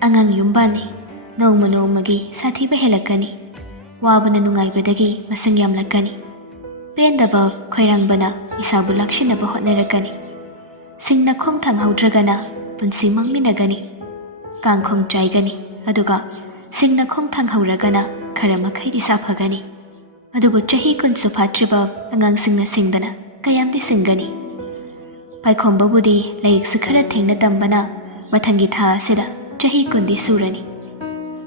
Angang yumbani, nongma nongmagi sathiba helakani, wabana nungaibadagi masang yamlakani, pendaba khoirangbana isabu lakshinaba hotnarakani, singna khongthang haudragana punsi mangminagani, kangkhong chaigani, aduga singna khongthang hauragana khara makhaidi safagani, adubu chahi kunsu phatriba angang singna singdana kayamdi singani, paikhomba budi layik sukhara thengna tambana mathangi tha asida chahi kundi surani,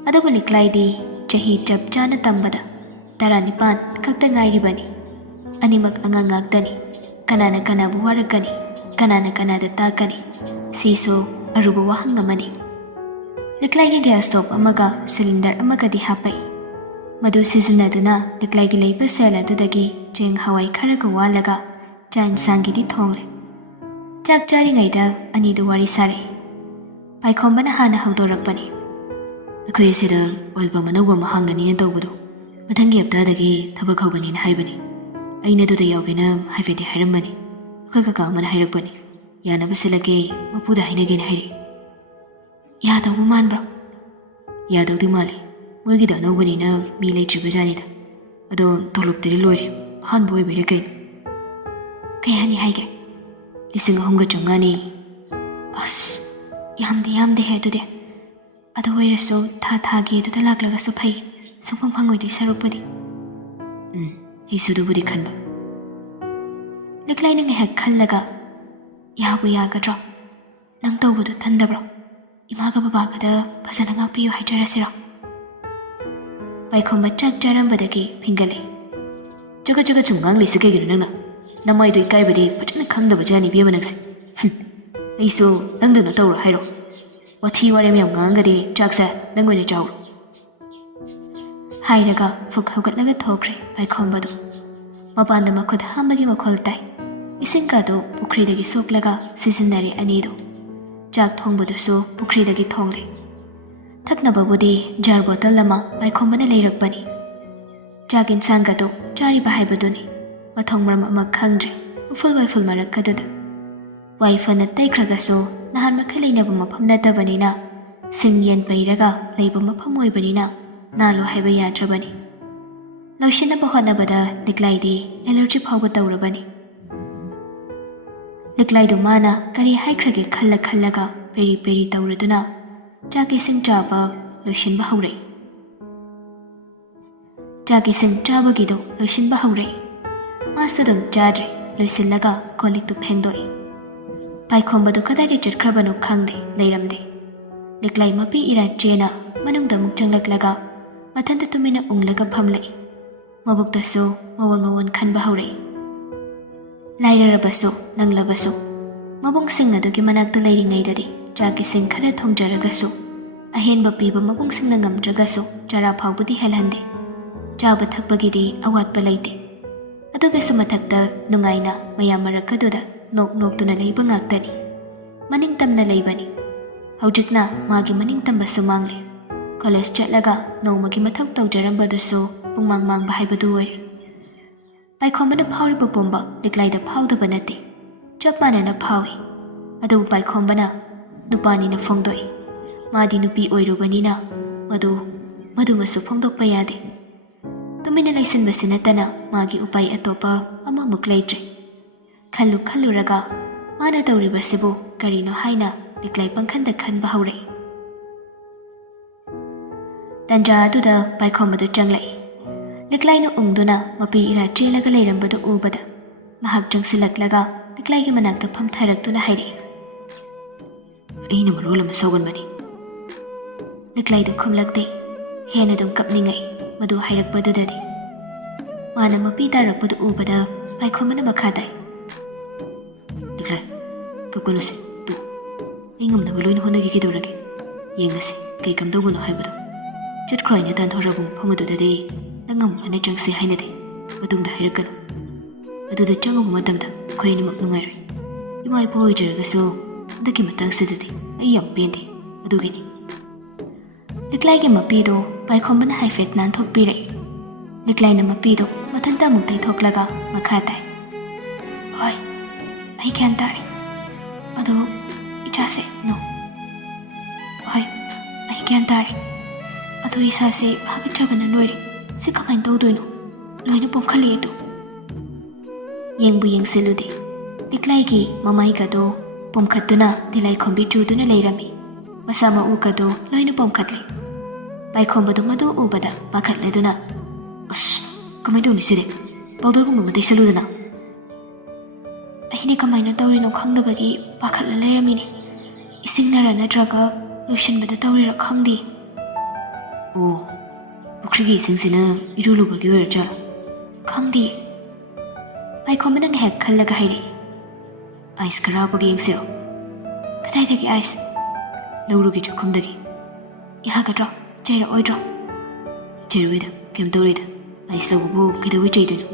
adubu liklaidi chahi chap chana tambada taranipan kakta ngairibani, animak angang ngaktani, kanana kanabu warakani, kanana kanada takani, siso aruba wahang amani. Liklaigi gas stove amaga cylinder amagadi hapai, madu sizinaduna liklaigi leiba sela dudagi jeng hawai kharaga walaga jan sangidi thongle. Chak chari ngaida anidu wari sare. Paikhombana hana haudorakpani. Akhoi asida walba manawwa mahangani na tawbudu. Mathangi aptadagi thabak hawgani na haibani. Aina duda yawgena haifedi hairambani. Akhoi kaka amana hairakpani. Yana basilake mapuda hainagin hairi. Yadawu manbra. Yadaw di mali. Moigida anawbani na mi leitriba janida. Ado toloptari loiri. Han boy bere kain. Kayani haige. Lising ahunga chungani. As. Yamde hai dude. Ado wairaso tha thagi duda laglaga so phai. Sangpang phangoidui sarupadi. Isudubudi khanba. Liklai nang hek khallaga. Yabu yagadra. Nang tawbudu thandabra. Imaga babaga da phasana ngakpiyu haijarasira. Paikhomba chak charambadagi phingale. Juga chungang lisa kaigiru nangna. Namaidu ikaibadi phajana khangdaba jani biyamanakse. Aisu nangduna tawra hairo. Wathi warem yam ngangadi chaksa nangoina chawru. Hairaga fuk haugatlaga thokre paikhombadu. Mapanda makhud hambagi makhol tai. Isingkadu pukridagi soklaga sizinari anidu. Chak thongbadusu pukridagi thongle. Thaknababudi jar bottle lama paikhombana leirakpani. Chak insangadu chari bahaibaduni. Mathong maram ama khangdre uful waiful marakkaduda. Waifana taikragasu nahan makhalina mafam natabanina singyen pairaga leiba mafam oibanina nalo haiba yadrabani. Laushina hotnabada liklaidi allergy phawba tawrabani. Liklaidu mana kari haikrage khallaga peri tawraduna chaki sing chaba loishinba haurai. Chaki sing chaba gidu loishinba haurai. Masudum chadre loisillaga koliktu phengdoi. Paikhomba kadai chitkrabanu khangde leiramde. Liklai mapi ira chena manungda muk changlaklaga mathanta tumina unglaga phamlai. Mabuktasu mawon khanba haurai. Lairarabasu nanglabasu mabung singna dugi manakta leiringaidadi chaki sing khara thongjaragasu ahenba piba mabung singna ngamdragasu chara phawbudi helhande. Chaba thakpagidi awatpa leite. Adugasu mathakta nungaina mayam marakaduda nok tuna leiba ngaktani. Maning tamna leibani. Haujikna magi maning tamba sumangle. College chatlaga nongmagi mathak tawjarambadusu pungmang bahaibadu oire. Paikhombana phawriba pumba liklaida phawdaba nate. Chap manana phawi. Adu paikhombana nupanina phongdoi. Madi nupi oirubanina madu masu phongdokpa yade. Tumina laisanbasi natana magi upai atopa amamuk leitre. Khallu-raga, mana tawribasibu karino haina liklai pangkhanda khanba haurai. Tanja aduda paikhomadu changlai. Liklai na ungduna mapi ira chelaga leirambadu ubada. Mahak changsilaklaga liklai gi manakta phamtharaktuna hairi. Aina marol ama sauganbani. Liklai du khumlakte hena dum kapningai madu hairakpadudadi. Mana mapi tarakpadu ubada paikhomana makhadai. Liklai, kapkanose, tu. Ingam baloy na honagi kidoragi. Yengasi, kay kamdawano haibado. Chutkhroy na tanthorabung phamadudadi nangam ana changsi hainade. Matungda hairakano. Aduda changabu matamda khoy ni maknungairoi. Imai po oijaragasu dagi matangsidadi ay yam pende adugini. Liklai gi mapido paikhombana haifet nan thokpirai. Liklai na mapido mathanta muktai thoklaga makhatai. Hoy. I can't die. Ado, ichase, no. Hoy, ꯒ꯭ꯌꯥꯟ ꯇꯥꯔꯦ ꯑꯗꯣ ꯏꯁꯥꯁꯦ ꯍꯥꯒꯠꯆꯕꯅ ꯂꯣꯏꯔꯦ ꯁꯤ ꯀꯃꯥꯏꯅ ꯇꯧꯗꯣꯏꯅꯣ ꯂꯣꯏꯅ ꯄꯣꯝꯈꯠꯂꯛꯑꯦ ꯑꯗꯣ ꯌꯦꯡꯕꯨ ꯌꯦꯡꯁꯤꯜꯂꯨꯗꯦ ꯂꯤꯛꯂꯥꯏꯒꯤ ꯃꯃꯥꯏꯒꯗꯣ ꯄꯣꯝꯈꯠꯇꯨꯅ ꯇꯤꯂꯥꯏꯈꯣꯝꯕꯤ ꯆꯨꯗꯨꯅ ꯂꯩꯔꯝꯃꯤ ꯃꯁꯥ ꯃꯎꯒꯗꯣ ꯂꯣꯏꯅ ꯄꯣꯝꯈꯠꯂꯦ ꯄꯥꯏꯈꯣꯝꯕꯗꯣ ꯃꯗꯨ ꯎꯕꯗ ꯄꯥꯈꯠꯂꯗꯨꯅ ꯑꯁ ꯀꯃꯥꯏꯅ ꯇꯧꯅꯤ ꯁꯤꯗꯤ ꯄꯥꯎꯗꯔꯒꯨꯝꯕ ꯑꯃ ꯇꯩꯁꯜꯂꯨꯗꯅ ꯑꯩꯅ ꯀꯃꯥꯏꯅ ꯇꯧꯔꯤꯅꯣ ꯈꯪꯗꯕꯒꯤ ꯄꯥꯈꯠꯂ ꯂꯩꯔꯝꯃꯤꯅꯦ ꯏꯁꯤꯡꯅꯔ ꯅꯠꯇ꯭ꯔꯒ ꯂꯣꯏꯁꯤꯟꯕꯗ ꯇꯧꯔꯤꯔ ꯈꯪꯗꯦ ꯑꯣ ꯄꯨꯈ꯭ꯔꯤꯒꯤ ꯏꯁꯤꯡꯁꯤꯅ ꯏꯔꯨꯂꯨꯕꯒꯤ ꯑꯣꯏꯔꯖꯥꯠꯂꯣ ꯈꯪꯗꯦ ꯄꯥꯏꯈꯣꯝꯕꯅ ꯉꯥꯏꯍꯥꯛ ꯈꯜꯂꯒ ꯍꯥꯏꯔꯛꯏ ꯑꯥꯏꯁ ꯈꯔ ꯍꯥꯞꯄꯒ ꯌꯦꯡꯁꯤꯔꯣ ꯀꯗꯥꯏꯗꯒꯤ ꯑꯥꯏꯁ ꯂꯧꯔꯨꯒꯤ ꯆꯥꯛꯈꯨꯝꯗꯒꯤ ꯌꯥꯒꯗ꯭ꯔꯣ ꯆꯩꯔꯛꯑꯣꯏꯗ꯭ꯔꯣ ꯆꯩꯔꯣꯏꯗ ꯀꯩꯝ ꯇꯧꯔꯣꯏꯗ ꯑꯥꯏꯁ ꯂꯧꯕꯕꯨ ꯀꯩꯗꯧꯕꯩ ꯆꯩꯗꯣꯏꯅꯣ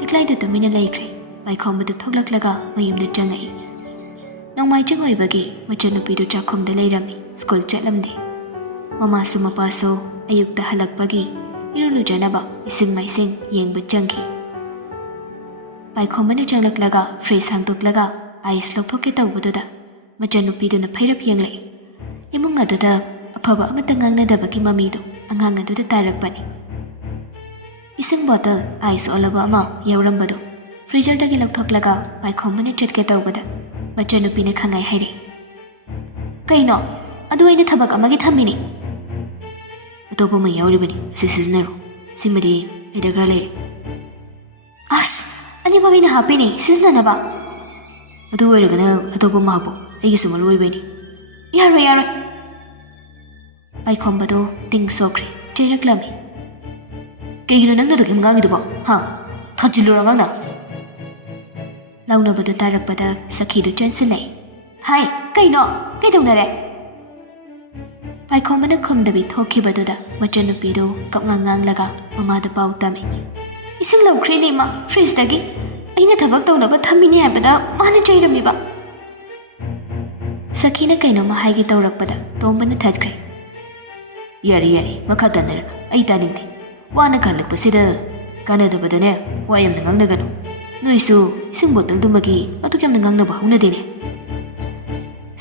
ꯂꯤꯛꯂꯥꯏꯗ ꯇꯨꯃꯤꯟꯅ ꯂꯩꯈ꯭ꯔꯦ ꯄꯥꯏꯈꯣꯝꯕꯗ ꯊꯣꯛꯂꯛꯂꯒ ꯃꯌꯨꯝꯗ ꯆꯪꯉꯛꯏ ꯅꯣꯡꯃꯥꯏꯖꯤꯡ ꯑꯣꯏꯕꯒꯤ ꯃꯆꯟꯅꯨꯄꯤꯗꯨ ꯆꯥꯛꯈꯨꯝꯗ ꯂꯩꯔꯝꯃꯤ ꯁ꯭ꯀꯨꯜ ꯆꯠꯂꯝꯗꯦ ꯃꯃꯥꯁꯨ ꯃꯄꯥꯁꯨ ꯑꯌꯨꯛꯇ ꯍꯜꯂꯛꯄꯒꯤ ꯏꯔꯨ ꯂꯨꯖꯅꯕ ꯏꯁꯤꯡ ꯃꯥꯏꯁꯤꯡ ꯌꯦꯡꯕ ꯆꯪꯈꯤ ꯄꯥꯏꯈꯣꯝꯕꯅ ꯆꯪꯂꯛꯂꯒ ꯐ꯭ꯔꯤꯖ ꯍꯥꯡꯗꯣꯛꯂꯒ ꯑꯥꯏꯁ ꯂꯧꯊꯣꯛꯀꯦ ꯇꯧꯕꯗꯨꯗ ꯃꯆꯟꯅꯨꯄꯤꯗꯨꯅ ꯐꯩꯔꯞ ꯌꯦꯡꯂꯛꯏ ꯏꯃꯨꯡ ꯑꯗꯨꯗ ꯑꯐꯕ ꯑꯃꯠꯇ ꯉꯥꯡꯅꯗꯕꯒꯤ ꯃꯃꯤꯗꯨ ꯑꯉꯥꯡ ꯑꯗꯨꯗ ꯇꯥꯔꯛꯄꯅꯤ ꯏꯁꯤꯡ ꯕꯣꯇꯜ ꯑꯥꯏꯁ ꯑꯣꯜꯂꯕ ꯑꯃ ꯌꯥꯎꯔꯝꯕꯗꯨ ꯐ꯭रीजꯔꯗꯒꯤ ꯂꯧꯊꯣꯛꯂꯒ ꯄꯥꯏꯈꯣꯝꯕꯅ ꯆꯠꯀꯦ ꯇꯧꯕꯗ ꯃꯆꯟꯅꯨꯄꯤꯅ ꯈꯪꯉꯥꯏ ꯍꯥꯏꯔꯛꯏ ꯀꯩꯅꯣ ꯑꯗꯨ ꯑꯩꯅ ꯊꯕꯛ ꯑꯃꯒꯤ ꯊꯝꯃꯤꯅꯤ ꯑꯇꯣꯞꯄ ꯑꯃ ꯌꯥꯎꯔꯤꯕꯅꯤ ꯑꯁꯤ ꯁꯤꯖꯤꯟꯅꯔꯣ ꯁꯤꯃꯗꯤ ꯑꯩꯗ ꯈꯔ ꯂꯩꯔꯦ ꯑꯁ ꯑꯅꯤꯃꯛ ꯑꯩꯅ ꯍꯥꯞꯄꯤꯅꯤ ꯁꯤꯖꯤꯟꯅꯅꯕ ꯑꯗꯨ ꯑꯣꯏꯔꯒꯅ ꯑꯇꯣꯞꯄ ꯑꯃ ꯍꯥꯞꯄꯣ ꯑꯩꯒꯤꯁꯨ ꯃꯔꯨ ꯑꯣꯏꯕꯩꯅꯤ ꯌꯥꯔꯣꯏ ꯌꯥꯔꯣꯏ ꯄꯥꯏꯈꯣꯝꯕꯗꯣ ꯇꯤꯡ ꯁꯣꯛꯈ꯭ꯔꯦ ꯆꯩꯔꯛꯂꯝꯃꯤ ꯀꯩꯒꯤꯅꯣ ꯅꯪꯅ ꯑꯗꯨꯒꯤ ꯉꯥꯡꯉꯤꯗꯨꯕꯣ ꯍꯥ ꯊꯥꯖꯤꯜꯂꯨꯔ ꯉꯥꯡꯅ ꯂꯥꯎꯅꯕꯗꯨ ꯇꯥꯔꯛꯄꯗ ꯁꯈꯤꯗꯨ ꯆꯦꯟꯁꯤꯜꯂꯛꯏ ꯍꯥꯏ ꯀꯩꯅꯣ ꯀꯩꯗꯧꯅꯔꯦ ꯄꯥꯏꯈꯣꯝꯕꯅ ꯈꯨꯝꯗꯕꯤ ꯊꯣꯛꯈꯤꯕꯗꯨꯗ ꯃꯆꯟꯅꯨꯄꯤꯗꯨ ꯀꯞꯉꯥꯡ ꯉꯥꯡꯂꯒ ꯃꯃꯥꯗ ꯄꯥꯎ ꯇꯝꯃꯤ ꯏꯁꯤꯡ ꯂꯧꯈ꯭ꯔꯦꯅꯦ ꯏꯃꯥ ꯐ꯭ꯔꯤꯖꯇꯒꯤ ꯑꯩꯅ ꯊꯕꯛ ꯇꯧꯅꯕ ꯊꯝꯃꯤꯅꯦ ꯍꯥꯏꯕꯗ ꯃꯥꯅ ꯆꯩꯔꯝꯃꯤꯕ ꯁꯈꯤꯅ ꯀꯩꯅꯣꯝꯃ ꯍꯥꯏꯒꯦ ꯇꯧꯔꯛꯄꯗ ꯇꯣꯝꯕꯅ ꯊꯠꯈ꯭ꯔꯦ ꯌꯥꯔꯦ ꯌꯥꯔꯦ ꯃꯈꯥ ꯇꯥꯅꯔꯅꯨ ꯑꯩ ꯇꯥꯅꯤꯡꯗꯦ ꯋꯥꯅ ꯈꯜꯂꯛꯄꯁꯤꯗ ꯀꯥꯟꯅꯗꯕꯗꯅꯦ ꯋꯥ ꯌꯥꯝꯅ ꯉꯥꯡꯅꯒꯅꯨ ꯅꯣꯏꯁꯨ ꯏꯁꯤꯡ ꯕꯣꯇꯜꯗꯨꯃꯒꯤ ꯑꯗꯨꯛ ꯌꯥꯝꯅ ꯉꯥꯡꯅꯕ ꯍꯧꯅꯗꯦꯅꯦ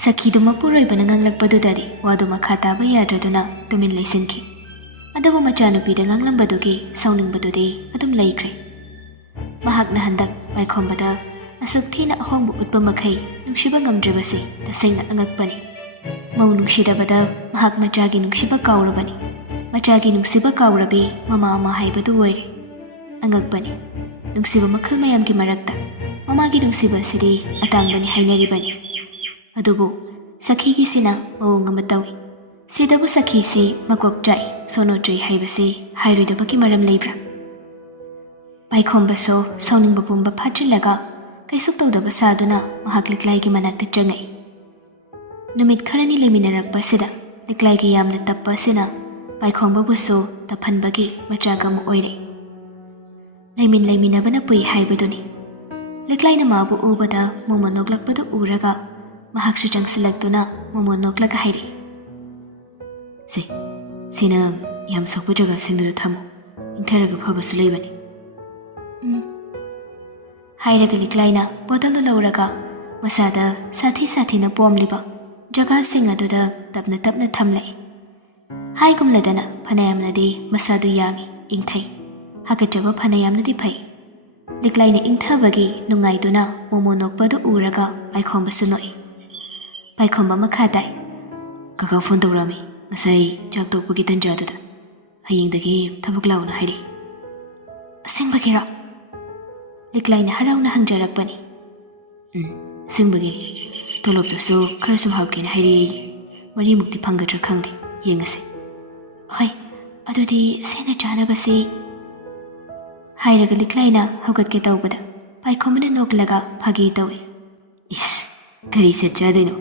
ꯁꯈꯤꯗꯨ ꯃꯄꯨꯔꯣꯏꯕꯅ ꯉꯥꯡꯂꯛꯄꯗꯨꯗꯗꯤ ꯋꯥꯗꯨ ꯃꯈꯥ ꯇꯥꯕ ꯌꯥꯗ꯭ꯔꯗꯨꯅ ꯇꯨꯃꯤꯟ ꯂꯩꯁꯤꯟꯈꯤ ꯑꯗꯨꯕꯨ ꯃꯆꯥꯅꯨꯄꯤꯗ ꯉꯥꯡꯂꯝꯕꯗꯨꯒꯤ ꯁꯥꯎꯅꯤꯡꯕꯗꯨꯗꯤ ꯑꯗꯨꯝ ꯂꯩꯈ꯭ꯔꯦ ꯃꯍꯥꯛꯅ ꯍꯟꯗꯛ ꯄꯥꯏꯈꯣꯝꯕꯗ ꯑꯁꯨꯛ ꯊꯤꯅ ꯑꯍꯣꯡꯕ ꯎꯠꯄ ꯃꯈꯩ ꯅꯨꯡꯁꯤꯕ ꯉꯝꯗ꯭ꯔꯤꯕꯁꯤ ꯇꯁꯦꯡꯅ ꯑꯉꯛꯄꯅꯤ ꯃꯧ ꯅꯨꯡꯁꯤꯗꯕꯗ ꯃꯍꯥꯛ ꯃꯆꯥꯒꯤ ꯅꯨꯡꯁꯤꯕ ꯀꯥꯎꯔꯕꯅꯤ ꯃꯆꯥꯒꯤ ꯅꯨꯡꯁꯤꯕ ꯀꯥꯎꯔꯕꯤ ꯃꯃꯥ ꯑꯃ ꯍꯥꯏꯕꯗꯨ ꯑꯣꯏꯔꯦ ꯑꯉꯛꯄꯅꯤ ꯅꯨꯡꯁꯤꯕ ꯃꯈꯜ ꯃꯌꯥꯝꯒꯤ ꯃꯔꯛꯇ ꯃꯃꯥꯒꯤ ꯅꯨꯡꯁꯤꯕ ꯑꯁꯤꯗꯤ ꯑꯇꯥꯡꯕꯅꯤ ꯍꯥꯏꯅꯔꯤꯕꯅꯤ ꯑꯗꯨꯕꯨ ꯁꯈꯤꯒꯤꯁꯤꯅ ꯃꯑꯣꯡ ꯑꯃ ꯇꯧꯏ ꯁꯤꯗꯕꯨ ꯁꯈꯤꯁꯤ ꯃꯀꯣꯛ ꯆꯥꯛꯏ ꯁꯣꯅꯣ-ꯆꯨꯏ ꯍꯥꯏꯕꯁꯤ ꯍꯥꯏꯔꯣꯏꯗꯕꯒꯤ ꯃꯔꯝ ꯂꯩꯕ꯭ꯔꯥ ꯄꯥꯏꯈꯣꯝꯕꯁꯨ ꯁꯥꯎꯅꯤꯡꯕ ꯄꯨꯝꯕ ꯐꯥꯖꯤꯜꯂꯒ ꯀꯩꯁꯨ ꯇꯧꯗꯕ ꯁꯥꯗꯨꯅ ꯃꯍꯥꯛ ꯂꯤꯛꯂꯥꯏꯒꯤ ꯃꯅꯥꯛꯇ ꯆꯪꯉꯛꯏ ꯅꯨꯃꯤꯠ ꯈꯔꯅꯤ ꯂꯩꯃꯤꯟꯅꯔꯛꯄꯁꯤꯗ ꯂꯤꯛꯂꯥꯏꯒꯤ ꯌꯥꯝꯅ ꯇꯞꯄ ꯑꯁꯤꯅ ꯄꯥꯏꯈꯣꯝꯕꯕꯨꯁꯨ ꯇꯞꯍꯟꯕꯒꯤ ꯃꯆꯥꯛ ꯑꯃ ꯑꯣꯏꯔꯦ ꯂꯩꯃꯤꯟꯅꯕꯅ ꯄꯨꯏ ꯍꯥꯏꯕꯗꯨꯅꯤ ꯂꯤꯛꯂꯥꯏꯅ ꯃꯥꯕꯨ ꯎꯕꯗ ꯃꯣꯃꯣ ꯅꯣꯛꯂꯛꯄꯗꯨ ꯎꯔꯒ ꯃꯍꯥꯛꯁꯨ ꯆꯪꯁꯤꯜꯂꯛꯇꯨꯅ ꯃꯣꯃꯣ ꯅꯣꯛꯂꯒ ꯍꯥꯏꯔꯛꯏ ꯁꯤꯅ ꯌꯥꯝ ꯁꯣꯛꯄ ꯖꯒꯥꯁꯤꯡꯗꯨꯗ ꯊꯝꯃꯨ ꯏꯪꯊꯔꯒ ꯐꯕꯁꯨ ꯂꯩꯕꯅꯤ ꯍꯥꯏꯔꯒ ꯂꯤꯛꯂꯥꯏꯅ ꯕꯣꯇꯜꯗꯨ ꯂꯧꯔꯒ ꯃꯁꯥꯗ ꯁꯥꯊꯤꯅ ꯄꯣꯝꯂꯤꯕ ꯖꯒꯥꯁꯤꯡ ꯑꯗꯨꯗ ꯇꯞꯅ ꯇꯞꯅ ꯊꯝꯂꯛꯏ ꯍꯥꯏꯒꯨꯝꯂꯗꯅ ꯐꯅꯌꯥꯝꯅꯗꯤ ꯃꯁꯥꯗꯨ ꯌꯥꯡꯏ ꯏꯪꯊꯩ ꯍꯥꯀꯠꯆꯕ ꯐꯅꯌꯥꯝꯅꯗꯤ ꯐꯩ ꯂꯤꯛꯂꯥꯏꯅ ꯏꯪꯊꯕꯒꯤ ꯅꯨꯡꯉꯥꯏꯗꯨꯅ ꯃꯣꯃꯣ ꯅꯣꯛꯄꯗꯨ ꯎꯔꯒ ꯄꯥꯏꯈꯣꯝꯕꯁꯨ ꯅꯣꯛꯏ ꯄꯥꯏꯈꯣꯝꯕ ꯃꯈꯥ ꯇꯥꯏ ꯀꯀꯥ ꯐꯣꯟ ꯇꯧꯔꯛꯑꯝꯃꯤ ꯉꯁꯥꯏ ꯆꯥꯛ ꯇꯣꯛꯄꯒꯤ ꯇꯟꯖꯥꯗꯨꯗ ꯍꯌꯦꯡꯗꯒꯤ ꯊꯕꯛ ꯂꯥꯛꯑꯣꯅ ꯍꯥꯏꯔꯛꯏ ꯑꯁꯦꯡꯕꯒꯤꯔꯣ ꯂꯤꯛꯂꯥꯏꯅ ꯍꯔꯥꯎꯅ ꯍꯪꯖꯔꯛꯄꯅꯤ ꯑꯁꯦꯡꯕꯒꯤꯅꯤ ꯇꯣꯂꯣꯞꯇꯨꯁꯨ ꯈꯔ ꯁꯨꯝ ꯍꯥꯞꯀꯦꯅ ꯍꯥꯏꯔꯛꯏ 3ꯃꯨꯛꯇꯤ ꯐꯪꯒꯗ꯭ꯔꯥ ꯈꯪꯗꯦ ꯌꯦꯡꯉꯁꯤ ꯍꯣꯏ ꯑꯗꯨꯗꯤ ꯁꯦꯅ ꯆꯥꯅꯕꯁꯤ ꯍꯥꯏꯔꯒ ꯂꯤꯛꯂꯥꯏꯅ ꯍꯧꯒꯠꯀꯦ ꯇꯧꯕꯗ ꯄꯥꯏꯈꯣꯝꯕꯅ ꯅꯣꯛꯂꯒ ꯐꯥꯒꯤ ꯇꯧꯏ ꯏꯁ ꯀꯔꯤ ꯁꯦꯠ ꯆꯥꯗꯣꯏꯅꯣ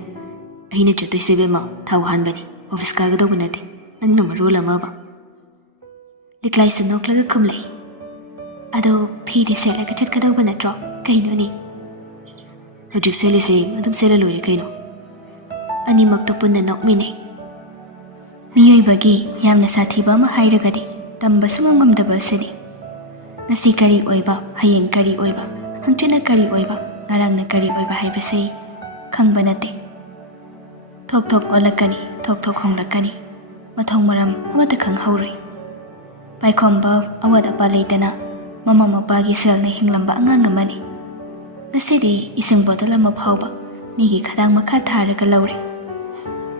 ꯑꯩꯅ ꯆꯠꯇꯣꯏꯁꯦ ꯕꯦꯝꯃ ꯊꯥꯎ ꯍꯥꯟꯕꯅꯤ ꯑꯣꯐꯤꯁ ꯀꯥꯒꯗꯧꯕ ꯅꯠꯇꯦ ꯅꯪꯅ ꯃꯔꯣꯜ ꯑꯃꯕ ꯂꯤꯛꯂꯥꯏꯁꯨ ꯅꯣꯛꯂꯒ ꯈꯨꯝꯂꯛꯏ ꯑꯗꯣ ꯐꯤꯗꯤ ꯁꯦꯠꯂꯒ ꯆꯠꯀꯗꯧꯕ ꯅꯠꯇ꯭ꯔꯣ ꯀꯩꯅꯣꯅꯤ ꯍꯧꯖꯤꯛ ꯁꯦꯠꯂꯤꯁꯦ ꯑꯗꯨꯝ ꯁꯦꯠꯂ ꯂꯣꯏꯔꯦ ꯀꯩꯅꯣ ꯑꯅꯤꯃꯛꯇꯣ ꯄꯨꯟꯅ ꯅꯣꯛꯃꯤꯟꯅꯩ ꯃꯤꯑꯣꯏꯕꯒꯤ ꯌꯥꯝꯅ ꯁꯥꯊꯤꯕ ꯑꯃ ꯍꯥꯏꯔꯒꯗꯤ ꯇꯝꯕ ꯁꯨꯡꯉꯝ ꯉꯝꯗꯕ ꯑꯁꯤꯅꯤ ꯉꯁꯤ ꯀꯔꯤ ꯑꯣꯏꯕ ꯍꯌꯦꯡ ꯀꯔꯤ ꯑꯣꯏꯕ ꯍꯪꯆꯤꯠꯅ ꯀꯔꯤ ꯑꯣꯏꯕ ꯉꯔꯥꯡꯅ ꯀꯔꯤ ꯑꯣꯏꯕ ꯍꯥꯏꯕꯁꯤ ꯈꯪꯕ ꯅꯠꯇꯦ ꯊꯣꯛ ꯊꯣꯛ ꯑꯣꯜꯂꯛꯀꯅꯤ, ꯊꯣꯛ ꯊꯣꯛ ꯍꯣꯡꯂꯛꯀꯅꯤ, ꯃꯊꯣꯡ ꯃꯔꯝ ꯑꯃꯠꯇ ꯈꯪꯍꯧꯔꯣꯏ꯫ ꯄꯥꯏꯈꯣꯝꯕ ꯑꯋꯥꯠ ꯑꯄꯥ ꯂꯩꯇꯅ ꯃꯃꯥ ꯃꯄꯥꯒꯤ ꯁꯦꯜꯅ ꯍꯤꯡꯂꯝꯕ ꯑꯉꯥꯡ ꯑꯃꯅꯤ꯫ ꯉꯁꯤꯗꯤ ꯏꯁꯤꯡ ꯕꯣꯇꯜ ꯑꯃ ꯐꯥꯎꯕ ꯃꯤꯒꯤ ꯈꯗꯥꯡ ꯃꯈꯥ ꯊꯥꯔꯒ ꯂꯧꯔꯦ꯫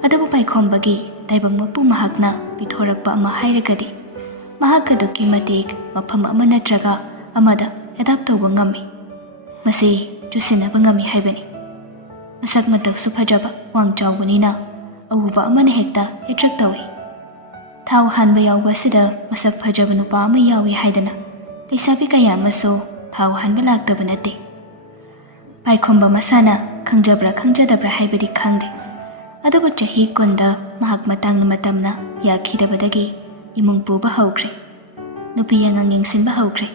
ꯑꯗꯨꯕꯨ ꯄꯥꯏꯈꯣꯝꯕꯒꯤ ꯇꯥꯏꯕꯪ ꯃꯄꯨ ꯃꯍꯥꯛꯅ ꯄꯤꯊꯣꯔꯛꯄ ꯑꯃ ꯍꯥꯏꯔꯒꯗꯤ ꯃꯍꯥꯛ ꯑꯗꯨꯛꯀꯤ ꯃꯇꯤꯛ ꯃꯐꯝ ꯑꯃ ꯅꯠꯇ꯭ꯔꯒ ꯑꯃꯗ ꯑꯦꯗꯥꯞ ꯇꯧꯕ ꯉꯝꯃꯤ, ꯃꯁꯤ ꯆꯨꯁꯤꯟꯅꯕ ꯉꯝꯃꯤ ꯍꯥꯏꯕꯅꯤ꯫ ꯃꯁꯛ ꯃꯇꯧꯁꯨ ꯐꯖꯕ, ꯋꯥꯡ ꯆꯥꯎꯕꯅꯤꯅ ꯑꯎꯕ ꯑꯃꯅ ꯍꯦꯛꯇ ꯑꯦꯇ꯭ꯔꯦꯛ ꯇꯧꯏ꯫ ꯊꯥꯎ ꯍꯥꯟꯕ ꯌꯥꯎꯕ ꯑꯁꯤꯗ ꯃꯁꯛ ꯐꯖꯕ ꯅꯨꯄꯥ ꯑꯃ ꯌꯥꯎꯏ ꯍꯥꯏꯗꯅ ꯂꯩꯁꯥꯕꯤ ꯀꯌꯥ ꯑꯃꯁꯨ ꯊꯥꯎ ꯍꯥꯟꯕ ꯂꯥꯛꯇꯕ ꯅꯠꯇꯦ꯫ ꯄꯥꯏꯈꯣꯝꯕ ꯃꯁꯥꯅ ꯈꯪꯖꯕ꯭ꯔꯥ ꯈꯪꯖꯗꯕ꯭ꯔꯥ ꯍꯥꯏꯕꯗꯤ ꯈꯪꯗꯦ, ꯑꯗꯨꯕꯨ ꯆꯍꯤ 10ꯗ ꯃꯍꯥꯛ ꯃꯇꯥꯡ ꯃꯇꯝꯅ ꯌꯥꯈꯤꯗꯕꯗꯒꯤ ꯏꯃꯨꯡ ꯄꯨꯕ ꯍꯧꯈ꯭ꯔꯦ, ꯅꯨꯄꯤ ꯑꯉꯥꯡ ꯌꯦꯡꯁꯤꯟꯕ ꯍꯧꯈ꯭ꯔꯦ꯫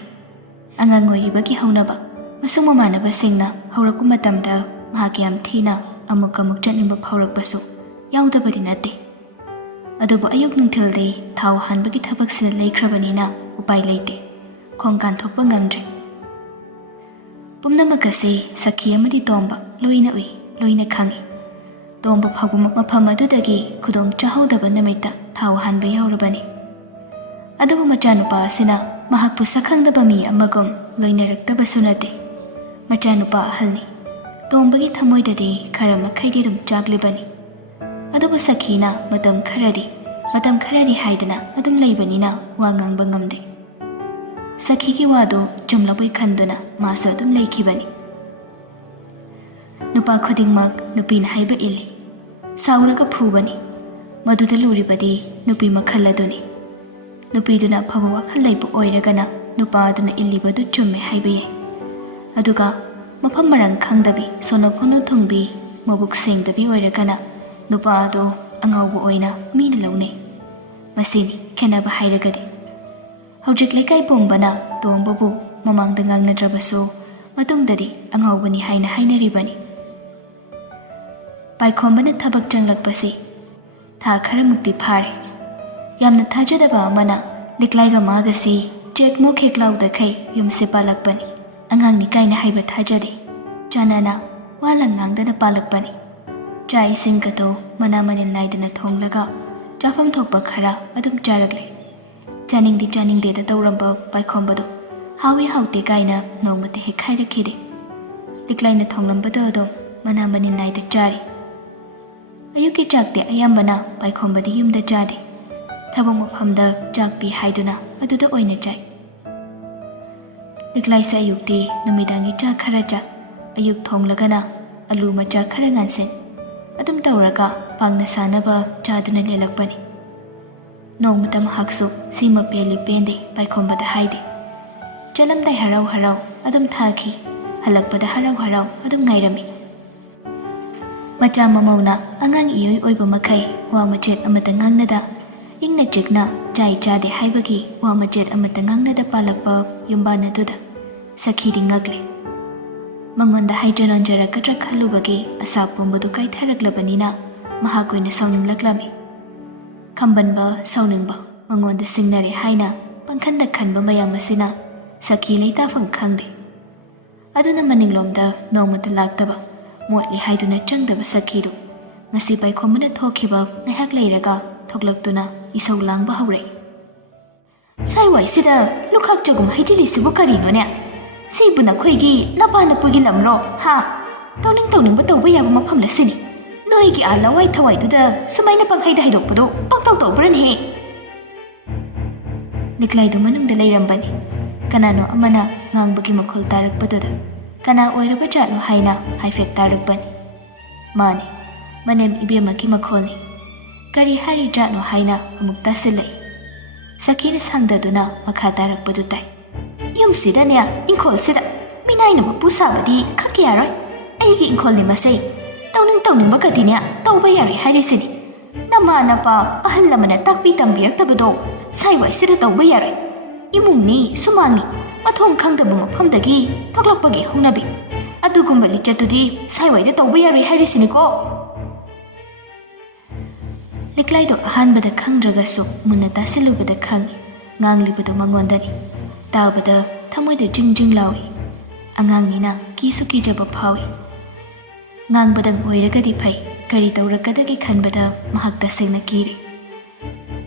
ꯑꯉꯥꯡ ꯑꯣꯏꯔꯤꯕꯒꯤ ꯍꯧꯅꯕ ꯃꯁꯨꯡ ꯃꯃꯥꯟꯅꯕꯁꯤꯡꯅ ꯍꯧꯔꯛꯄ ꯃꯇꯝꯗ ꯃꯍꯥꯛ ꯌꯥꯝ ꯊꯤꯅ ꯑꯃꯨꯛ ꯆꯠꯅꯤꯡꯕ ꯐꯥꯎꯔꯛꯄꯁꯨ ꯌꯥꯎꯗꯕꯗꯤ ꯅꯠꯇꯦ꯫ ꯑꯗꯨꯕꯨ ꯑꯌꯨꯛ ꯅꯨꯡꯊꯤꯜꯗꯤ ꯊꯥꯎ ꯍꯥꯟꯕꯒꯤ ꯊꯕꯛꯁꯤꯗ ꯂꯩꯈ꯭ꯔꯕꯅꯤꯅ ꯎꯄꯥꯏ ꯂꯩꯇꯦ, ꯈꯣꯡ ꯀꯥꯟꯊꯣꯛꯄ ꯉꯝꯗ꯭ꯔꯦ꯫ ꯄꯨꯝꯅꯃꯛ ꯑꯁꯤ ꯁꯈꯤ ꯑꯃꯗꯤ ꯇꯣꯝꯕ ꯂꯣꯏꯅ ꯎꯏ, ꯂꯣꯏꯅ ꯈꯪꯏ꯫ ꯇꯣꯝꯕ ꯐꯥꯎꯕ ꯃꯐꯝ ꯑꯗꯨꯗꯒꯤ ꯈꯨꯗꯣꯡ ꯆꯥꯍꯧꯗꯕ ꯅꯨꯃꯤꯠꯇ ꯊꯥꯎ ꯍꯥꯟꯕ ꯌꯥꯎꯔꯕꯅꯤ꯫ ꯑꯗꯨꯕꯨ ꯃꯆꯥꯅꯨꯄꯥ ꯑꯁꯤꯅ ꯃꯍꯥꯛꯄꯨ ꯁꯛꯈꯪꯗꯕ ꯃꯤ ꯑꯃꯒꯨꯝ ꯂꯣꯏꯅꯔꯛꯇꯕꯁꯨ ꯅꯠꯇꯦ꯫ ꯃꯆꯥꯅꯨꯄꯥ ꯑꯍꯜꯅꯤ, ꯇꯣꯝꯕꯒꯤ ꯊꯃꯣꯏꯗꯗꯤ ꯈꯔ ꯃꯈꯩꯗꯤ ꯑꯗꯨꯝ ꯆꯥꯛꯂꯤꯕꯅꯤ꯫ ꯑꯗꯨꯕꯨ ꯁꯈꯤꯅ ꯃꯇꯝ ꯈꯔꯗꯤ ꯍꯥꯏꯗꯅ ꯑꯗꯨꯝ ꯂꯩꯕꯅꯤꯅ ꯋꯥ ꯉꯥꯡꯕ ꯉꯝꯗꯦ꯫ ꯁꯈꯤꯒꯤ ꯋꯥꯗꯨ ꯆꯨꯝꯂꯕꯣꯏ ꯈꯟꯗꯨꯅ ꯃꯥꯁꯨ ꯑꯗꯨꯝ ꯂꯩꯈꯤꯕꯅꯤ꯫ ꯅꯨꯄꯥ ꯈꯨꯗꯤꯡꯃꯛ ꯅꯨꯄꯤꯅ ꯍꯥꯏꯕ ꯏꯜꯂꯤ, ꯁꯥꯎꯔꯒ ꯐꯨꯕꯅꯤ, ꯃꯗꯨꯗ ꯂꯨꯔꯤꯕꯗꯤ ꯅꯨꯄꯤ ꯃꯈꯜ ꯑꯗꯨꯅꯤ꯫ ꯅꯨꯄꯤꯗꯨꯅ ꯑꯐꯕ ꯋꯥꯈꯜ ꯂꯩꯕ ꯑꯣꯏꯔꯒꯅ ꯅꯨꯄꯥ ꯑꯗꯨꯅ ꯏꯜꯂꯤꯕꯗꯨ ꯆꯨꯝꯃꯦ ꯍꯥꯏꯕ ꯌꯥꯏ꯫ ꯑꯗꯨꯒ ꯃꯐꯝ ꯃꯔꯥꯡ ꯈꯪꯗꯕꯤ, ꯁꯣꯅꯣ ꯈꯣꯅꯣ ꯊꯨꯡꯕꯤ, ꯃꯕꯨꯛ ꯁꯦꯡꯗꯕꯤ ꯑꯣꯏꯔꯒꯅ ꯅꯨꯄꯥ ꯑꯗꯨ ꯑꯉꯥꯎꯕ ꯑꯣꯏꯅ ꯃꯤꯅ ꯂꯧꯅꯩ꯫ ꯃꯁꯤꯅꯤ ꯈꯦꯟꯅꯕ ꯍꯥꯏꯔꯒꯗꯤ꯫ ꯍꯧꯖꯤꯛ ꯂꯩꯀꯥꯏ ꯄꯨꯝꯕꯅ ꯇꯣꯝꯕꯕꯨ ꯃꯃꯥꯡꯗ ꯉꯥꯡꯅꯗ꯭ꯔꯕꯁꯨ ꯃꯇꯨꯡꯗꯗꯤ ꯑꯉꯥꯎꯕꯅꯤ ꯍꯥꯏꯅ ꯍꯥꯏꯅꯔꯤꯕꯅꯤ꯫ ꯄꯥꯏꯈꯣꯝꯕꯅ ꯊꯕꯛ ꯆꯪꯂꯛꯄꯁꯤ ꯊꯥ ꯈꯔꯃꯨꯛꯇꯤ ꯐꯥꯔꯦ꯫ ꯌꯥꯝꯅ ꯊꯥꯖꯗꯕ ꯑꯃꯅ ꯂꯤꯛꯂꯥꯏꯒ ꯃꯥꯒꯁꯤ ꯆꯦꯛ ꯃꯣꯈꯦꯛ ꯂꯥꯎꯗꯈꯩ ꯌꯨꯝꯁꯦ ꯄꯥꯜꯂꯛꯄꯅꯤ꯫ ꯑꯉꯥꯡꯅꯤ ꯀꯥꯏꯅ ꯍꯥꯏꯕ ꯊꯥꯖꯗꯦ, ꯆꯥꯟꯅꯅ ꯋꯥ ꯂꯪ ꯉꯥꯡꯗꯅ ꯄꯥꯜꯂꯛꯄꯅꯤ꯫ ꯆꯥꯛ ꯏꯁꯤꯡꯒꯗꯣ ꯃꯅꯥ ꯃꯅꯤꯜ ꯅꯥꯏꯗꯅ ꯊꯣꯡꯂꯒ ꯆꯥꯐꯝ ꯊꯣꯛꯄ ꯈꯔ ꯑꯗꯨꯝ ꯆꯥꯔꯛꯂꯦ꯫ ꯆꯥꯅꯤꯡꯗꯦꯗ ꯇꯧꯔꯝꯕ ꯄꯥꯏꯈꯣꯝꯕꯗꯣ ꯍꯥꯎꯏ ꯍꯥꯎꯇꯦ ꯀꯥꯏꯅ ꯅꯣꯡꯃꯇ ꯍꯦꯛ ꯈꯥꯏꯔꯛꯈꯤꯗꯦ꯫ ꯂꯤꯛꯂꯥꯏꯅ ꯊꯣꯡꯂꯝꯕꯗꯣ ꯑꯗꯨꯝ ꯃꯅꯥ ꯃꯅꯤꯜ ꯅꯥꯏꯗ ꯆꯥꯔꯤ꯫ ꯑꯌꯨꯛꯀꯤ ꯆꯥꯛꯇꯤ ꯑꯌꯥꯝꯕꯅ ꯄꯥꯏꯈꯣꯝꯕꯗꯤ ꯌꯨꯝꯗ ꯆꯥꯗꯦ, ꯊꯕꯛ ꯃꯐꯝꯗ ꯆꯥꯛ ꯄꯤ ꯍꯥꯏꯗꯨꯅ ꯑꯗꯨꯗ ꯑꯣꯏꯅ ꯆꯥꯏ꯫ ꯂꯤꯛꯂꯥꯏꯁꯨ ꯑꯌꯨꯛꯇꯤ ꯅꯨꯃꯤꯗꯥꯡꯒꯤ ꯆꯥꯛ ꯈꯔ ꯆꯥ, ꯑꯌꯨꯛ ꯊꯣꯡꯂꯒꯅ ꯑꯂꯨ ꯃꯆꯥ ꯈꯔ ꯉꯥꯟꯁꯤꯟ, ꯑꯗꯨꯝ ꯇꯧꯔꯒ ꯄꯥꯡꯅ ꯁꯥꯅꯕ ꯆꯥꯗꯨꯅ ꯂꯦꯜꯂꯛꯄꯅꯤ꯫ ꯅꯣꯡꯃꯇ ꯃꯍꯥꯛꯁꯨ ꯁꯤꯃ ꯄꯦꯜꯂꯤ ꯄꯦꯟꯗꯦ ꯄꯥꯏꯈꯣꯝꯕꯗ ꯍꯥꯏꯗꯦ꯫ ꯆꯠꯂꯝꯗꯥꯏ ꯍꯔꯥꯎ ꯑꯗꯨꯝ ꯊꯥꯈꯤ, ꯍꯜꯂꯛꯄꯗ ꯍꯔꯥꯎ ꯑꯗꯨꯝ ꯉꯥꯏꯔꯝꯃꯤ꯫ ꯃꯆꯥ ꯃꯃꯧꯅ ꯑꯉꯥꯡ ꯏꯑꯣꯏ ꯑꯣꯏꯕ ꯃꯈꯩ ꯋꯥ ꯃꯆꯦꯠ ꯑꯃꯠꯇ ꯉꯥꯡꯅꯗ, ꯏꯪꯅ ꯆꯤꯛꯅ ꯆꯥꯏ ꯆꯥꯗꯦ ꯍꯥꯏꯕꯒꯤ ꯋꯥ ꯃꯆꯦꯠ ꯑꯃꯠꯇ ꯉꯥꯡꯅꯗ ꯄꯥꯜꯂꯛꯄ ꯌꯨꯝꯕꯥꯟ ꯑꯗꯨꯗ ꯁꯈꯤꯗꯤ ꯉꯛꯂꯦ꯫ ꯃꯉꯣꯟꯗ ꯍꯥꯏꯖ ꯅꯣꯟꯖꯔꯛꯀꯗ꯭ꯔꯥ ꯈꯜꯂꯨꯕꯒꯤ ꯑꯁꯥ ꯄꯨꯝꯕꯗꯨ ꯀꯥꯏꯊꯔꯛꯂꯕꯅꯤꯅ ꯃꯍꯥꯛ ꯑꯣꯏꯅ ꯁꯥꯎꯅꯤꯡꯂꯛꯂꯝꯃꯤ꯫ ꯈꯝꯕꯟꯕ ꯁꯥꯎꯅꯤꯡꯕ ꯃꯉꯣꯟꯗ ꯁꯤꯡꯅꯔꯦ ꯍꯥꯏꯅ ꯄꯪꯈꯟꯗ ꯈꯟꯕ ꯃꯌꯥꯝ ꯑꯁꯤꯅ ꯁꯈꯤ ꯂꯩꯇꯥꯐꯝ ꯈꯪꯗꯦ꯫ ꯑꯗꯨꯅ ꯃꯅꯤꯡꯂꯣꯝꯗ ꯅꯣꯡꯃꯇ ꯂꯥꯛꯇꯕ, ꯃꯣꯠꯂꯤ ꯍꯥꯏꯗꯨꯅ ꯆꯪꯗꯕ ꯁꯈꯤꯗꯨ ꯉꯁꯤ ꯄꯥꯏꯈꯣꯝꯕꯅ ꯊꯣꯛꯈꯤꯕ ꯉꯥꯏꯍꯥꯛ ꯂꯩꯔꯒ ꯊꯣꯛꯂꯛꯇꯨꯅ ꯏꯁꯧ ꯂꯥꯡꯕ ꯍꯧꯔꯛꯏ꯫ ꯁꯥꯏꯋꯥꯏꯁꯤꯗ ꯂꯨꯈꯥꯛ ꯆꯒꯨꯝ ꯍꯩꯖꯤꯜꯂꯤꯁꯤꯕꯨ ꯀꯔꯤꯅꯣꯅꯦ? ꯁꯤꯕꯨ ꯅꯈꯣꯏꯒꯤ ꯅꯄꯥ ꯅꯄꯨꯒꯤ ꯂꯝꯂꯣ? ꯍꯥ? ꯇꯧꯅꯤꯡꯕ ꯇꯧꯕ ꯌꯥꯕ ꯃꯐꯝ ꯂꯁꯤꯅꯤ꯫ ꯅꯣꯏꯒꯤ ꯂꯋꯥꯏ ꯊꯋꯥꯏꯗꯨꯗ ꯁꯨꯃꯥꯏꯅ ꯄꯪꯍꯩꯗ ꯍꯩꯗꯣꯛꯄꯗꯣ ꯄꯪꯇꯧ ꯇꯧꯕ꯭ꯔꯅꯦꯍꯦ? ꯂꯤꯛꯂꯥꯏꯗꯨ ꯃꯅꯨꯡꯗ ꯂꯩꯔꯝꯕꯅꯤ꯫ ꯀꯅꯥꯅꯣ ꯑꯃꯅ ꯉꯥꯡꯕꯒꯤ ꯃꯈꯣꯜ ꯇꯥꯔꯛꯄꯗꯨꯗ ꯀꯅꯥ ꯑꯣꯏꯔꯕ ꯖꯥꯠꯅꯣ ꯍꯥꯏꯅ ꯍꯥꯏꯐꯦꯠ ꯇꯥꯔꯛꯄꯅꯤ꯫ ꯃꯥꯅꯤ, ꯃꯅꯦꯝ ꯏꯕꯦꯝꯃꯒꯤ ꯃꯈꯣꯜꯅꯤ꯫ ꯀꯔꯤ ꯍꯥꯏꯔꯤ ꯖꯥꯠꯅꯣ ꯍꯥꯏꯅ ꯑꯃꯨꯛ ꯇꯥꯁꯤꯜꯂꯛꯏ꯫ ꯁꯈꯤꯅ ꯁꯥꯡꯗꯗꯨꯅ ꯃꯈꯥ ꯇꯥꯔꯛꯄꯗꯨ ꯇꯥꯏ꯫ ꯌꯨꯝꯁꯤꯗꯅꯦ, ꯏꯪꯈꯣꯜꯁꯤꯗ ꯃꯤꯅꯥꯏꯅ ꯃꯄꯨ ꯁꯥꯕꯗꯤ ꯈꯪꯀ ꯌꯥꯔꯣꯏ꯫ ꯑꯩꯒꯤ ꯏꯪꯈꯣꯜꯅꯤ ꯃꯁꯦ, ꯇꯧꯅꯤꯡꯕꯒꯗꯤꯅꯦ ꯇꯧꯕ ꯌꯥꯔꯣꯏ ꯍꯥꯏꯔꯤꯁꯤꯅꯤ꯫ ꯅꯃꯥ ꯅꯄꯥ ꯑꯍꯜ ꯂꯃꯟꯅ ꯇꯥꯛꯄꯤ ꯇꯝꯕꯤꯔꯛꯇꯕꯗꯣ ꯁꯥꯏꯋꯥꯏꯁꯤꯗ ꯇꯧꯕ ꯌꯥꯔꯣꯏ꯫ ꯏꯃꯨꯡꯅꯤ ꯁꯨꯃꯥꯡꯅꯤ, ꯃꯊꯣꯡ ꯈꯪꯗꯕ ꯃꯐꯝꯗꯒꯤ ꯊꯣꯛꯂꯛꯄꯒꯤ ꯍꯧꯅꯕꯤ, ꯑꯗꯨꯒꯨꯝꯕ ꯂꯤꯆꯠꯇꯨꯗꯤ ꯁꯥꯏꯋꯥꯏꯗ ꯇꯧꯕ ꯌꯥꯔꯣꯏ ꯍꯥꯏꯔꯤꯁꯤꯅꯤꯀꯣ꯫ ꯂꯤꯛꯂꯥꯏꯗꯣ ꯑꯍꯥꯟꯕꯗ ꯈꯪꯗ꯭ꯔꯒꯁꯨ ꯃꯨꯟꯅ ꯇꯥꯁꯤꯜꯂꯨꯕꯗ ꯈꯪꯏ, ꯉꯥꯡꯂꯤꯕꯗꯨ ꯃꯉꯣꯟꯗꯅꯤ꯫ ꯇꯥꯕꯗ ꯊꯃꯣꯏꯗ ꯖꯤꯡ ꯂꯥꯎꯏ꯫ ꯑꯉꯥꯡꯅꯤꯅ ꯀꯤꯁꯨ ꯀꯤꯖꯕ ꯐꯥꯎꯏ꯫ ꯉꯥꯡꯕꯗꯪ ꯑꯣꯏꯔꯒꯗꯤ ꯐꯩ, ꯀꯔꯤ ꯇꯧꯔꯛꯀꯗꯒꯦ ꯈꯟꯕꯗ ꯃꯍꯥꯛ ꯇꯁꯦꯡꯅ ꯀꯤꯔꯦ꯫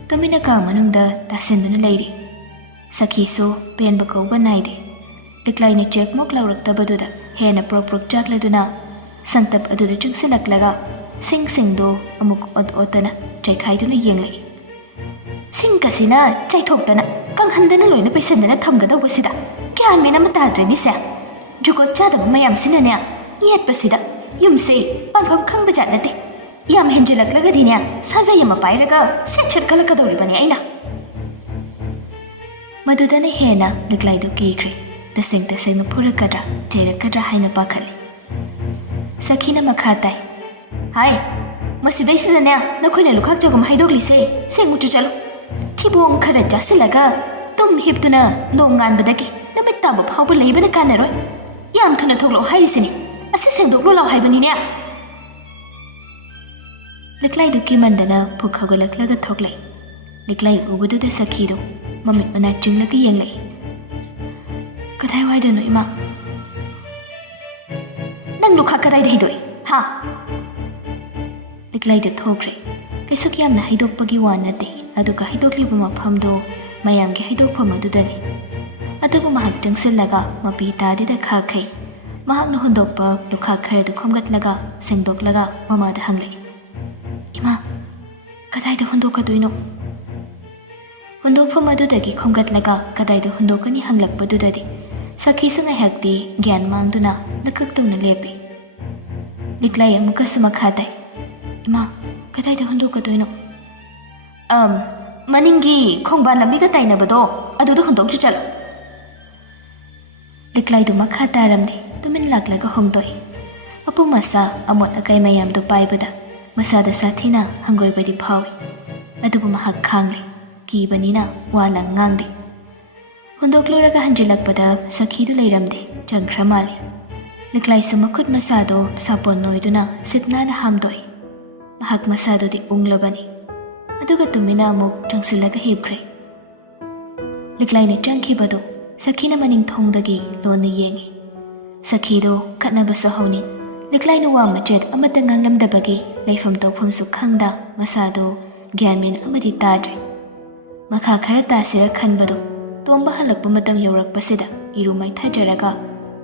ꯇꯨꯃꯤꯟꯅ ꯀꯥ ꯃꯅꯨꯡꯗ ꯇꯥꯁꯤꯟꯗꯨꯅ ꯂꯩꯔꯤ꯫ ꯁꯈꯤꯁꯨ ꯄꯦꯟꯕ ꯀꯧꯕ ꯅꯥꯏꯗꯦ꯫ ꯂꯤꯛꯂꯥꯏꯅ ꯆꯦꯛꯃꯨꯛ ꯂꯧꯔꯛꯇꯕꯗꯨꯗ ꯍꯦꯟꯅ ꯄ꯭ꯔꯣꯛ ꯄ꯭ꯔꯣꯛ ꯆꯥꯛꯂꯗꯨꯅ ꯁꯪꯇꯞ ꯑꯗꯨꯗ ꯆꯪꯁꯤꯜꯂꯛꯂꯒ ꯁꯤꯡꯗꯣ ꯑꯃꯨꯛ ꯑꯣꯠꯇꯅ ꯆꯩꯈꯥꯏꯗꯨꯅ ꯌꯦꯡꯂꯛꯏ꯫ ꯁꯤꯡꯀꯁꯤꯅ ꯆꯩꯊꯣꯛꯇꯅ ꯀꯪꯍꯟꯗꯅ ꯂꯣꯏꯅ ꯄꯩꯁꯟꯗꯅ ꯊꯝꯒꯗꯧꯕꯁꯤꯗ ꯒ꯭ꯌꯥꯟ ꯃꯦꯟ ꯑꯃ ꯇꯥꯗ꯭ꯔꯦꯅꯤꯁꯦ꯫ ꯖꯨꯒꯣꯠ ꯆꯥꯗꯕ ꯃꯌꯥꯝꯁꯤꯅꯅꯦ ꯌꯦꯠꯄꯁꯤꯗ ꯌꯨꯝꯁꯦ ꯄꯥꯟꯐꯝ ꯈꯪꯕꯖꯥꯠ ꯅꯠꯇꯦ꯫ ꯌꯥꯝ ꯍꯦꯟꯖꯤꯜꯂꯛꯂꯒꯗꯤꯅꯦ ꯁꯥꯖꯩ ꯑꯃ ꯄꯥꯏꯔꯒ ꯁꯦꯠ ꯈꯜꯂꯛꯀꯗꯧꯔꯤꯕꯅꯦ ꯑꯩꯅ꯫ ꯃꯗꯨꯗꯅ ꯍꯦꯟꯅ ꯂꯤꯛꯂꯥꯏꯗꯨ ꯀꯤꯈ꯭ꯔꯦ꯫ ꯇꯁꯦꯡꯅ ꯐꯨꯔꯛꯀꯗ꯭ꯔꯥ ꯆꯩꯔꯛꯀꯗ꯭ꯔꯥ ꯍꯥꯏꯅ ꯄꯥꯈꯠꯂꯤ꯫ ꯁꯈꯤꯅ ꯃꯈꯥ ꯇꯥꯏ꯫ ꯍꯥꯏ, ꯃꯁꯤꯗꯩꯁꯤꯗꯅꯦ ꯅꯈꯣꯏꯅ ꯂꯨꯈꯥꯛ ꯆꯒꯨꯝ ꯍꯩꯗꯣꯛꯂꯤꯁꯦ ꯁꯦꯡꯉꯨꯆꯨ ꯆꯠꯂꯨ꯫ ꯊꯤꯕꯣꯡ ꯈꯔ ꯆꯥꯁꯤꯜꯂꯒ ꯇꯨꯝ ꯍꯤꯞꯇꯨꯅ ꯅꯣꯡ ꯉꯥꯟꯕꯗꯒꯤ ꯅꯨꯃꯤꯠ ꯇꯥꯕ ꯐꯥꯎꯕ ꯂꯩꯕꯅ ꯀꯥꯟꯅꯔꯣꯏ꯫ ꯌꯥꯝ ꯊꯨꯅ ꯊꯣꯛꯂꯛꯑꯣ ꯍꯥꯏꯔꯤꯁꯤꯅꯤ꯫ ꯑꯁꯤ ꯁꯦꯡꯗꯣꯛꯂꯣ ꯂꯥꯎ ꯍꯥꯏꯕꯅꯤꯅꯦ꯫ ꯂꯤꯛꯂꯥꯏꯗꯨ ꯀꯤꯃꯟꯗꯅ ꯄꯨꯛ ꯍꯧꯒꯠꯂꯛꯂꯒ ꯊꯣꯛꯂꯛꯏ꯫ ꯂꯤꯛꯂꯥꯏ ꯎꯕꯗꯨꯗ ꯁꯈꯤꯗꯨ ꯃꯃꯤꯠ ꯃꯅꯥ ꯆꯤꯡꯂꯒ ꯌꯦꯡꯂꯛꯏ꯫ ꯀꯗꯥꯏꯋꯥꯏꯗꯅꯣ ꯏꯃꯥ? ꯅꯪ ꯂꯨꯈꯥꯛ ꯀꯗꯥꯏꯗ ꯍꯩꯗꯣꯛꯏ? ꯍꯥ? ꯂꯤꯛꯂꯥꯏꯗꯨ ꯊꯣꯛꯈ꯭ꯔꯦ꯫ ꯀꯩꯁꯨ ꯌꯥꯝꯅ ꯍꯩꯗꯣꯛꯄꯒꯤ ꯋꯥ ꯅꯠꯇꯦ, ꯑꯗꯨꯒ ꯍꯩꯗꯣꯛꯂꯤꯕ ꯃꯐꯝꯗꯣ ꯃꯌꯥꯝꯒꯤ ꯍꯩꯗꯣꯛꯐꯝ ꯑꯗꯨꯗꯅꯤ꯫ ꯑꯗꯨꯕꯨ ꯃꯍꯥꯛ ꯆꯪꯁꯤꯜꯂꯒ ꯃꯄꯤ ꯇꯥꯗꯦꯗ ꯈꯥꯈꯩ꯫ ꯃꯍꯥꯛꯅ ꯍꯨꯟꯗꯣꯛꯄ ꯂꯨꯈꯥꯛ ꯈꯔꯗꯨ ꯈꯣꯝꯒꯠꯂꯒ ꯁꯦꯡꯗꯣꯛꯂꯒ ꯃꯃꯥꯗ ꯍꯪꯂꯛꯏ꯫ ꯏꯃꯥ, ꯀꯗꯥꯏꯗ ꯍꯨꯟꯗꯣꯛꯀꯗꯣꯏꯅꯣ? ꯍꯨꯟꯗꯣꯛꯐꯝ ꯑꯗꯨꯗꯒꯤ ꯈꯣꯝꯒꯠꯂꯒ ꯀꯗꯥꯏꯗ ꯍꯨꯟꯗꯣꯛꯀꯅꯤ ꯍꯪꯂꯛꯄꯗꯨꯗꯗꯤ ꯁꯈꯤꯁꯨ ꯉꯥꯏꯍꯥꯛꯇꯤ ꯒ꯭ꯌꯥꯟ ꯃꯥꯡꯗꯨꯅ ꯅꯀꯛ ꯇꯧꯅ ꯂꯦꯞꯄꯤ꯫ ꯂꯤꯛꯂꯥꯏ ꯑꯃꯨꯛꯀꯁꯨ ꯃꯈꯥ ꯇꯥꯏ꯫ ꯏꯃꯥ, ꯀꯗꯥꯏꯗ ꯍꯨꯟꯗꯣꯛꯀꯗꯣꯏꯅꯣ? ꯃꯅꯤꯡꯒꯤ ꯈꯣꯡꯕꯥꯟ ꯂꯝꯕꯤꯒ ꯇꯥꯏꯅꯕꯗꯣ ꯑꯗꯨꯗ ꯍꯨꯟꯗꯣꯛꯆꯨ ꯆꯠꯂꯣ꯫ ꯂꯤꯛꯂꯥꯏꯗꯨ ꯃꯈꯥ ꯇꯥꯔꯝꯗꯦ, ꯇꯨꯃꯤꯟ ꯂꯥꯛꯂꯒ ꯍꯣꯡꯗꯣꯛꯏ꯫ ꯑꯄꯨꯝ ꯑꯁꯥ ꯑꯃꯣꯠ ꯑꯀꯥꯏ ꯃꯌꯥꯝꯗꯨ ꯄꯥꯏꯕꯗ ꯃꯁꯥꯗ ꯁꯥꯊꯤꯅ ꯍꯪꯒꯣꯏꯕꯗꯤ ꯐꯥꯎꯏ꯫ ꯑꯗꯨꯕꯨ ꯃꯍꯥꯛ ꯈꯥꯡꯂꯤ, ꯀꯤꯕꯅꯤꯅ ꯋꯥ ꯂꯥꯡ ꯉꯥꯡꯗꯦ꯫ ꯍꯨꯟꯗꯣꯛꯂꯨꯔꯒ ꯍꯟꯖꯤꯜꯂꯛꯄꯗ ꯁꯈꯤꯗꯨ ꯂꯩꯔꯝꯗꯦ, ꯆꯪꯈ꯭ꯔ ꯃꯥꯜꯂꯤ꯫ ꯂꯤꯛꯂꯥꯏꯁꯨ ꯃꯈꯨꯠ ꯃꯁꯥꯗꯣ ꯁꯥꯄꯣꯟ ꯅꯣꯏꯗꯨꯅ ꯁꯤꯠ ꯅꯥꯟꯅ ꯍꯥꯝꯗꯣꯛꯏ꯫ ꯃꯍꯥꯛ ꯃꯁꯥꯗꯨꯗꯤ ꯎꯪꯂꯕꯅꯤ, ꯑꯗꯨꯒ ꯇꯨꯃꯤꯟꯅ ꯑꯃꯨꯛ ꯆꯪꯁꯤꯜꯂꯒ ꯍꯤꯞꯈ꯭ꯔꯦ꯫ ꯂꯤꯛꯂꯥꯏꯅ ꯆꯪꯈꯤꯕꯗꯨ ꯁꯈꯤꯅ ꯃꯅꯤꯡ ꯊꯣꯡꯗꯒꯤ ꯂꯣꯟꯅ ꯌꯦꯡꯉꯤ꯫ ꯁꯈꯤꯗꯣ ꯈꯠꯅꯕꯁꯨ ꯍꯧꯅꯤ꯫ ꯂꯤꯛꯂꯥꯏꯅ ꯋꯥ ꯃꯆꯦꯠ ꯑꯃꯠꯇ ꯉꯥꯡꯂꯝꯗꯕꯒꯤ ꯂꯩꯐꯝ ꯇꯧꯐꯝꯁꯨ ꯈꯪꯗ ꯃꯁꯥꯗꯣ ꯒ꯭ꯌꯥꯟ ꯃꯦꯟ ꯑꯃꯗꯤ ꯇꯥꯗ꯭ꯔꯦ꯫ ꯃꯈꯥ ꯈꯔ ꯇꯥꯁꯤꯔ ꯈꯟꯕꯗꯣ ꯇꯣꯝꯕ ꯍꯜꯂꯛꯄ ꯃꯇꯝ ꯌꯧꯔꯛꯄꯁꯤꯗ ꯏꯔꯨ ꯃꯥꯏꯊꯖꯔꯒ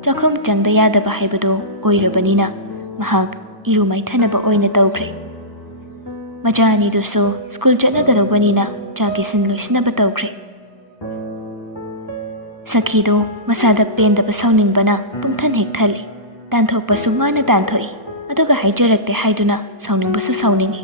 ꯆꯥꯛꯈꯨꯝ ꯆꯪꯗ ꯌꯥꯗꯕ ꯍꯥꯏꯕꯗꯣ ꯑꯣꯏꯔꯕꯅꯤꯅ ꯃꯍꯥꯛ ꯏꯔꯨ ꯃꯥꯏꯊꯅꯕ ꯑꯣꯏꯅ ꯇꯧꯈ꯭ꯔꯦ꯫ ꯃꯆꯥ ꯑꯅꯤꯗꯨꯁꯨ ꯁ꯭ꯀꯨꯜ ꯆꯠꯅꯒꯗꯧꯕꯅꯤꯅ ꯆꯥꯛ ꯏꯁꯤꯡ ꯂꯣꯏꯁꯤꯟꯅꯕ ꯇꯧꯈ꯭ꯔꯦ꯫ ꯁꯈꯤꯗꯣ ꯃꯁꯥꯗ ꯄꯦꯟꯗꯕ ꯁꯥꯎꯅꯤꯡꯕꯅ ꯄꯨꯡꯊꯟ ꯍꯦꯛ ꯊꯜꯂꯤ꯫ ꯇꯥꯟꯊꯣꯛꯄꯁꯨ ꯋꯥꯅ ꯇꯥꯟꯊꯣꯛꯏ, ꯑꯗꯨꯒ ꯍꯥꯏꯖꯔꯛꯇꯦ ꯍꯥꯏꯗꯨꯅ ꯁꯥꯎꯅꯤꯡꯕꯁꯨ ꯁꯥꯎꯅꯤꯡꯏ꯫